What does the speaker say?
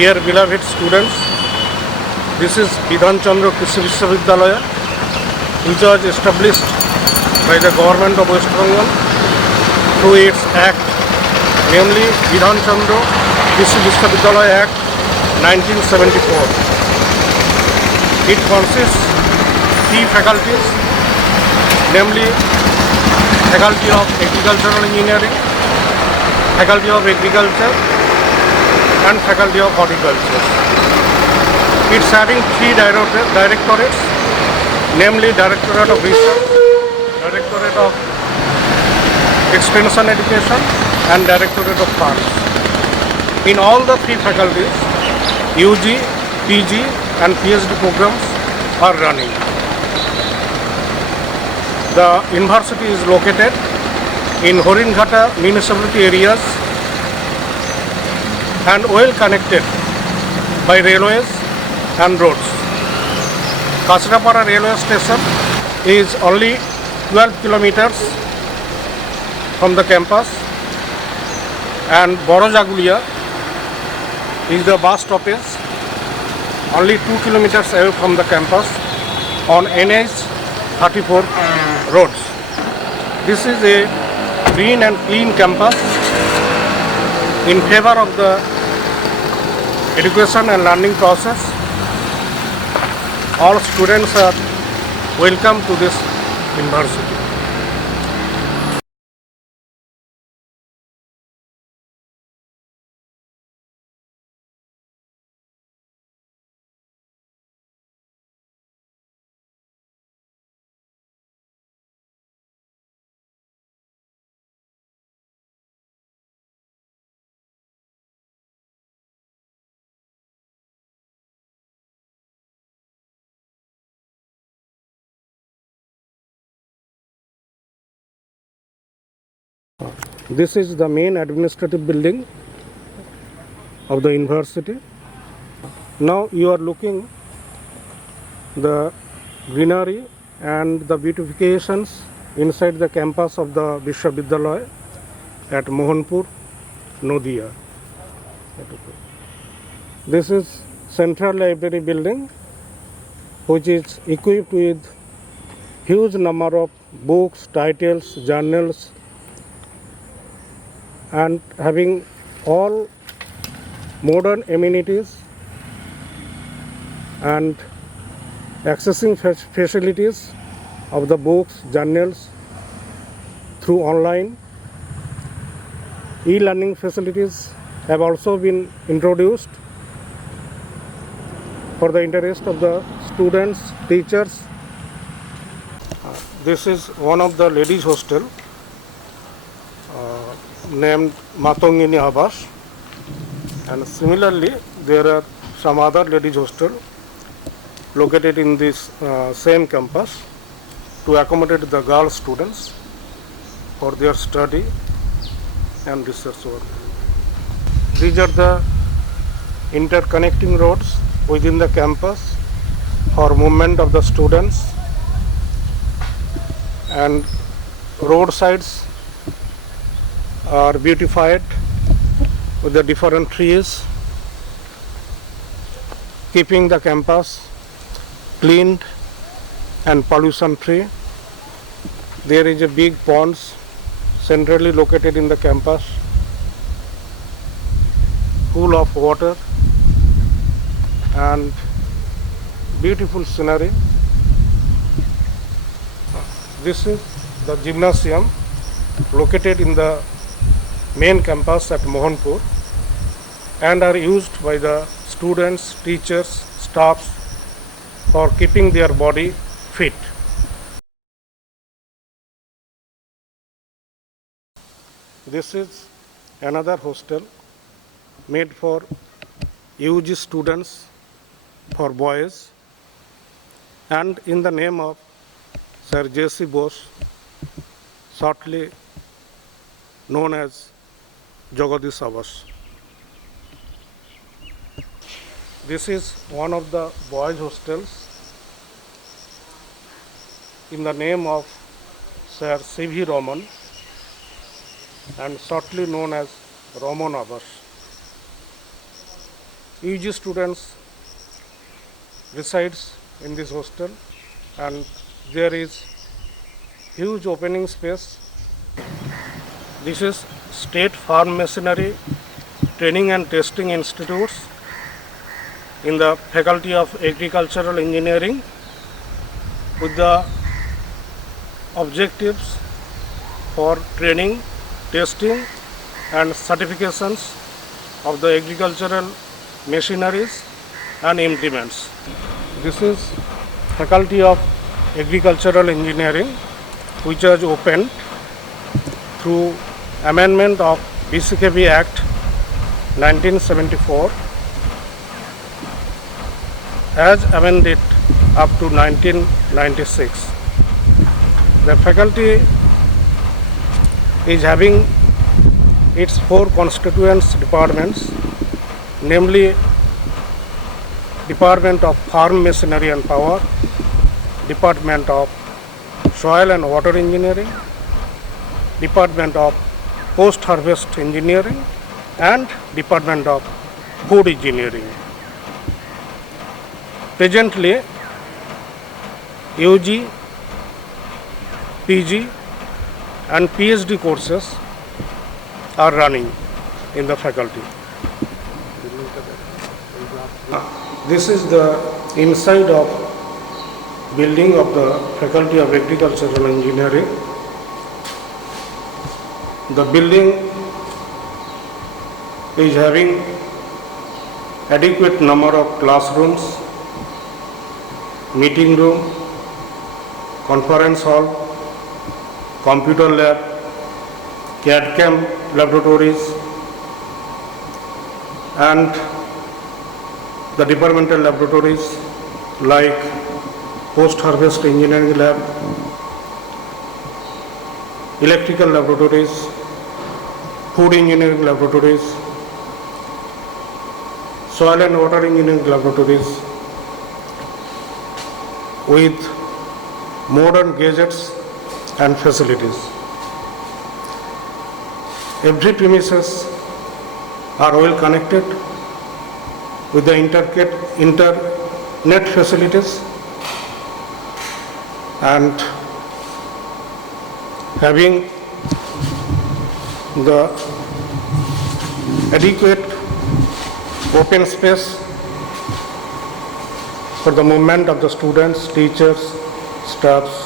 Dear beloved students, this is Bidhan Chandra Krishi Vishwavidyalaya, which was established by the government of West Bengal through its act, namely Bidhan Chandra Krishi Vishwavidyalaya Act 1974. It consists three faculties, namely Faculty of Agricultural Engineering, Faculty of Agriculture, and Faculty of Horticulture. It's having three directorates, namely Directorate of Research, Directorate of Extension Education, and Directorate of Farms. In all the three faculties, UG, PG, and PhD programs are running. The university is located in Horinghatta municipality areas and well connected by railways and roads. Kasrapara railway station is only 12 kilometers from the campus, and Borojagulia is the bus stoppage only 2 kilometers away from the campus on NH 34 roads. This is a green and clean campus in favor of the education and learning process. All students are welcome to this university. This is the main administrative building of the university. Now you are looking the greenery and the beautifications inside the campus of the Vishwavidyalaya at Mohanpur, Nadia. This is Central Library building, which is equipped with huge number of books, titles, journals, and having all modern amenities and accessing facilities of the books, journals through online. E-learning facilities have also been introduced for the interest of the students, teachers. This is one of the ladies' hostel named Matongini Awas, and similarly there are some other ladies' hostel located in this same campus to accommodate the girl students for their study and research work. These are the interconnecting roads within the campus for movement of the students, and roadsides are beautified with the different trees, keeping the campus cleaned and pollution free. There is a big pond centrally located in the campus, full of water and beautiful scenery. This is the gymnasium located in the main campus at Mohanpur and are used by the students, teachers, staffs for keeping their body fit. This is another hostel made for UG students for boys, and in the name of Sir J.C. Bose, shortly known as Jagadish Awas. This is one of the boys' hostels in the name of Sir C.V. Raman and shortly known as Raman Awas. UG students resides in this hostel, and there is huge opening space. This is State Farm Machinery Training and Testing Institutes in the Faculty of Agricultural Engineering, with the objectives for training, testing and certifications of the agricultural machineries and implements. This is Faculty of Agricultural Engineering, which was opened through amendment of BCKB Act 1974 as amended up to 1996. The faculty is having its 4 constituent departments, namely Department of Farm Machinery and Power, Department of Soil and Water Engineering, Department of Post-Harvest Engineering and Department of Food Engineering. Presently, UG, PG and PhD courses are running in the faculty. This is the inside of building of the Faculty of Agricultural Engineering. The building is having adequate number of classrooms, meeting room, conference hall, computer lab, CAD/CAM laboratories, and the departmental laboratories like post-harvest engineering lab, electrical laboratories, food engineering laboratories, soil and water engineering laboratories with modern gadgets and facilities. Every premises are well connected with the internet facilities and having the adequate open space for the movement of the students, teachers, staffs